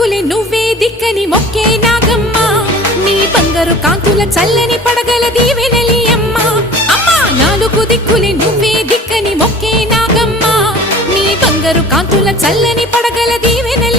దిక్కులే నువ్వే దిక్కని మొక్కే నాగమ్మ నీ బంగారు కాంతుల చల్లని పడగల దీవెనలి అమ్మ అమ్మా నాలుగు దిక్కులే నువ్వే దిక్కని మొక్కే నాగమ్మ నీ బంగారు కాంతుల చల్లని పడగల దీవెనలి